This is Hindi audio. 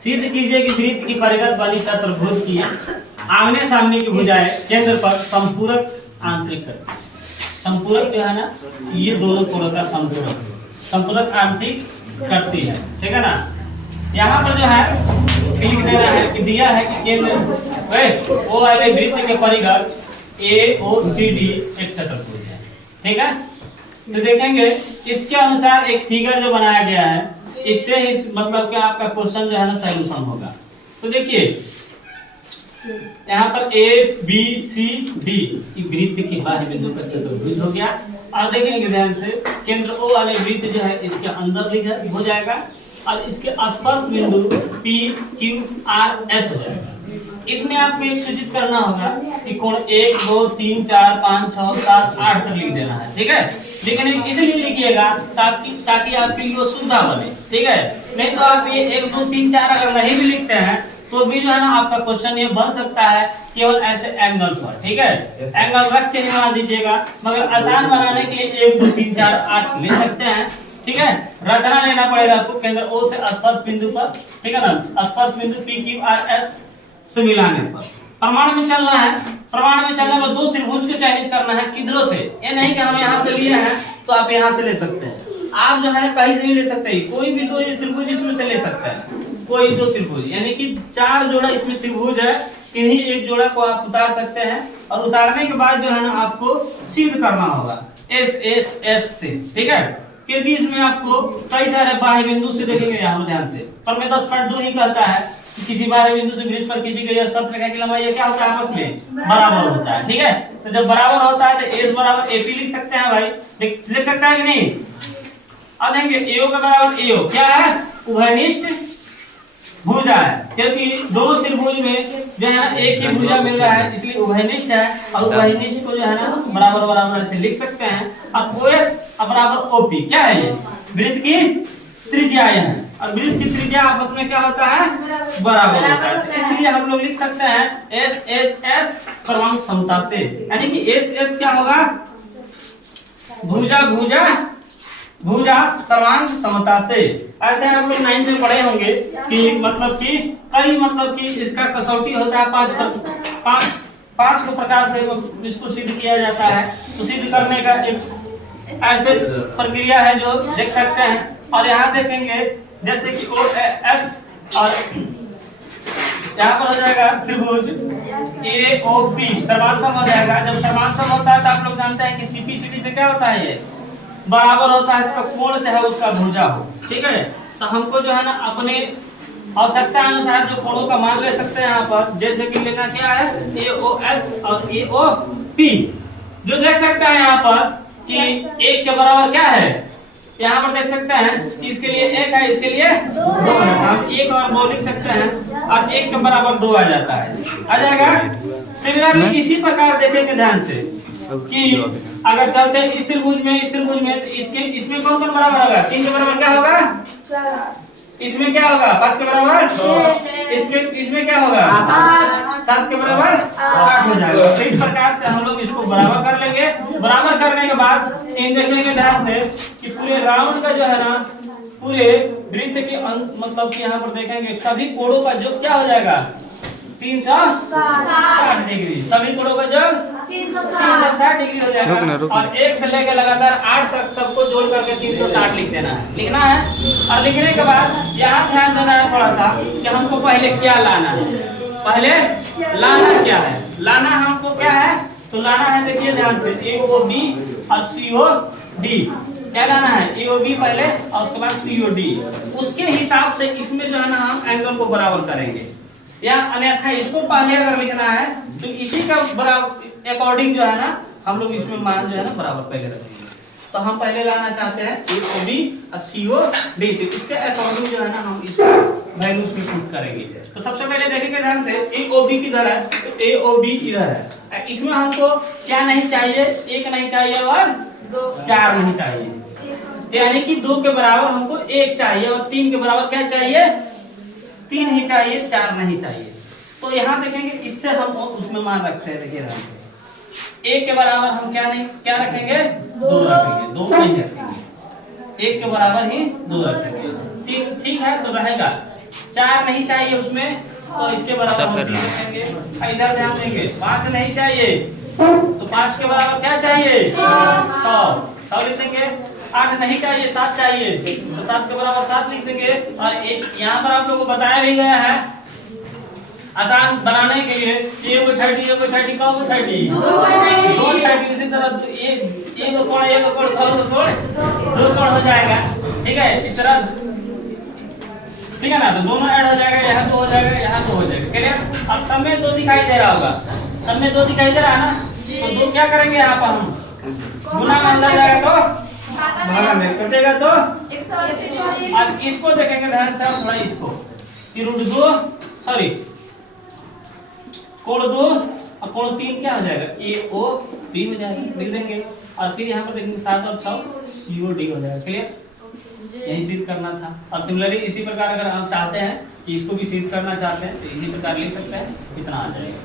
सिद्ध कीजिए कि वृत्त की परिगत वाली चतुर्भुज की आमने सामने की भुजाएं केंद्र पर संपूरक आंतरिक करती है। संपूरक जो है ना, ये दोनों कोणों का संपूरक आंतरिक करती है, ठीक है ना। यहाँ पर जो है लिख देना है कि दिया है कि केंद्र वो वाले वृत्त के परिगत AOCD एक चतुर्भुज है, ठीक है। तो देखेंगे इसके अनुसार एक फिगर जो बनाया गया है, इससे इस मतलब कि आपका क्वेश्चन जो है ना सॉल्यूशन होगा। तो देखिए यहाँ पर ABCD वृत्त की बाह्य बिंदु का चतुर्भुज हो गया। और देखेंगे ध्यान से केंद्र O वाले वृत्त जो है इसके अंदर हो जाएगा और इसके स्पर्श बिंदु PQRS हो जाएगा। इसमें आपको एक सूचित करना होगा कि कोण 1 2 3 4 5 6 7 8 तक लिख देना है, ठीक है। लेकिन इसलिए लिखिएगा ताकि आपके लिए सुविधा बने, ठीक है। नहीं तो आप ये 1 2 3 4 अगर नहीं भी लिखते हैं तो भी जो है ना आपका क्वेश्चन ये बन सकता है केवल ऐसे एंगल पर, ठीक है। एंगल रख के बना दीजिएगा, मगर आसान बनाने के लिए 1 2 3 4 8 ले सकते हैं, ठीक है। रचना लेना पड़ेगा आपको केंद्र O से स्पर्श बिंदु पर, ठीक है ना। स्पर्श बिंदु PQRS से मिलाने पर प्रमाण में चलना है। प्रमाण में चलने में दो त्रिभुज को चयनित करना है किधरों से। ये नहीं कि हम यहाँ से लिए हैं तो आप यहाँ से ले सकते हैं, आप जो है ना कहीं से भी ले सकते हैं। कोई भी दो त्रिभुज इसमें से ले सकते हैं, कोई दो त्रिभुज, यानी कि 4 जोड़ा इसमें त्रिभुज है, किन्हीं एक जोड़ा को आप उतार सकते हैं और उतारने के बाद जो है ना आपको सिद्ध करना होगा S से, ठीक है। क्योंकि इसमें आपको कई सारे बाह्य बिंदु से देखेंगे यहाँ ध्यान से। पर मैं 10.2 ही कहता है कि किसी बाह्य बिंदु से वृत्त पर खींची गई स्पर्श रेखा की लंबाई क्या होता है, आपस में बराबर होता है, ठीक है। तो जब बराबर होता है तो S बराबर AP लिख सकते हैं भाई, लिख सकते हैं कि नहीं। अब देखेंगे AO का बराबर AO क्या है, उभयनिष्ठ भुजा है, क्योंकि दोनों त्रिभुज में जो है ना एक ही भुजा मिल रहा है, इसलिए उभयनिष्ठ है। और उभयनिष्ठ को जो है ना बराबर बराबर ऐसे लिख सकते हैं। और OS बराबर OP क्या है, ये वृत्त की त्रिज्याएं हैं और वृत्त की त्रिज्या आपस में क्या होता है, बराबर होता है। तो इसलिए हम लोग लिख सकते हैं S सर्वांग समता से, यानी कि S क्या होगा, भुजा सर्वांग समता से। ऐसे आप लोग 9th में पढ़े होंगे कि मतलब कि इसका कसौटी होता है 5 प्रकार से इसको सिद्ध किया जाता है। तो सिद्ध करने का एक ऐसे प्रक्रिया है जो देख सकते हैं। और यहाँ देखेंगे जैसे कि OS और यहाँ पर हो जाएगा त्रिभुज AOP सर्वांसम हो जाएगा। जब सर्वांसम होता है तो आप लोग जानते हैं कि CPCD से क्या होता है, ये बराबर होता है इसका कोण चाहे उसका भुजा हो, ठीक है। तो हमको जो है ना अपने आवश्यकता अनुसार जो कोणों का मान ले सकते हैं यहाँ पर। जैसे कि लेना क्या है AOS और AOP, जो देख सकते हैं यहाँ पर कि 1 के बराबर क्या है, यहाँ पर देख सकते हैं कि इसके लिए 1 है, इसके लिए 2 है। हम 1 और 2 लिख सकते हैं और 1 के बराबर 2 आ जाता है, आ जाएगा। सिमिलरली इसी प्रकार देखेंगे ध्यान से कि अगर चलते हैं इस त्रिभुज में तो इसमें कौन कौन बराबर होगा, 3 के बराबर क्या होगा, 4। इसमें क्या होगा, 5 के बराबर 6। इसमें क्या होगा, 7 के बराबर 8 हो जाएगा। तो इस प्रकार से हम लोग इसको बराबर कर लेंगे। बराबर करने के बाद इन देखेंगे ध्यान से कि पूरे राउंड का जो है ना, पूरे वृत्त के मतलब कि यहाँ पर देखेंगे सभी कोणों का योग क्या हो जाएगा, 360 डिग्री। सभी कोणों का योग 360 डिग्री हो जाएगा। और 1 से लेकर लगातार 8 तक सबको जोड़ करके 360 लिख देना है, लिखना है। और लिखने के बाद यहाँ ध्यान देना है थोड़ा सा कि हमको पहले क्या लाना है, पहले लाना क्या है, लाना हमको क्या है, तो लाना है देखिए ध्यान से AOB और COD क्या लाना है, AOB पहले और उसके बाद COD। उसके हिसाब से इसमें जो है ना हम एंगल को बराबर करेंगे, या अन्यथा इसको पहले अगर लिखना है तो इसी का बराबर अकॉर्डिंग जो है ना हम लोग इसमें मान जो है ना बराबर पहले रखेंगे। तो हम पहले लाना चाहते हैं AOB और COD, तो इसके अकॉर्डिंग जो है ना हम इसका वैल्यू पुट करेंगे। तो सबसे पहले देखेंगे ध्यान से AOB किधर है, तो AOB इधर है। इसमें हमको क्या नहीं चाहिए, 1 नहीं चाहिए और 4 नहीं चाहिए, यानी कि 2 के बराबर हमको 1 चाहिए और 3 के बराबर क्या चाहिए, 3 ही चाहिए, 4 नहीं चाहिए। तो यहाँ देखेंगे इससे हम उसमें मान रखते हैं, देखिए 1 के बराबर हम क्या रखेंगे, 2 रखेंगे, 2 नहीं रखेंगे, 1 के बराबर ही 2 रखेंगे। ठीक है, तो रहेगा 4 नहीं चाहिए उसमें, तो इसके बराबर हम 3 लिखेंगे। इधर ध्यान देंगे, 5 नहीं चाहिए तो 5 के बराबर क्या चाहिए, 6 लिख देंगे। 8 नहीं चाहिए, 7 चाहिए तो 7 के बराबर 7 लिख देंगे। और एक यहाँ पर आप लोगों को बताया भी गया है आसान बनाने के लिए, ये को छठी कब को छठी 2 छठी। इसी तरह एक कोण दो कोण हो जाएगा, ठीक है। इस तरह ठीक है ना, तो दोनों ऐड हो जाएगा, यहाँ 2 हो जाएगा, यहाँ 2 हो जाएगा, क्लियर। अब सब में 2 दिखाई दे रहा होगा, सब में 2 दिखाई दे रहा है ना, तो 2 क्या करेंगे यहाँ पर हम गुना में अंदर जाएगा तो भागा में कटेगा तो 180। अब इसको देखेंगे ध्यान से थोड़ा, इसको कि √2 सॉरी कोण 2 और कोण 3 क्या हो जाएगा, AOB हो जाएगा, लिख देंगे। और फिर यहाँ पर देखेंगे 7 और 6 COD हो जाएगा, क्लियर। यही सिद्ध करना था। और सिमिलरली इसी प्रकार अगर हम चाहते हैं कि इसको भी सिद्ध करना चाहते हैं तो इसी प्रकार लिख सकते हैं, इतना आ जाएगा।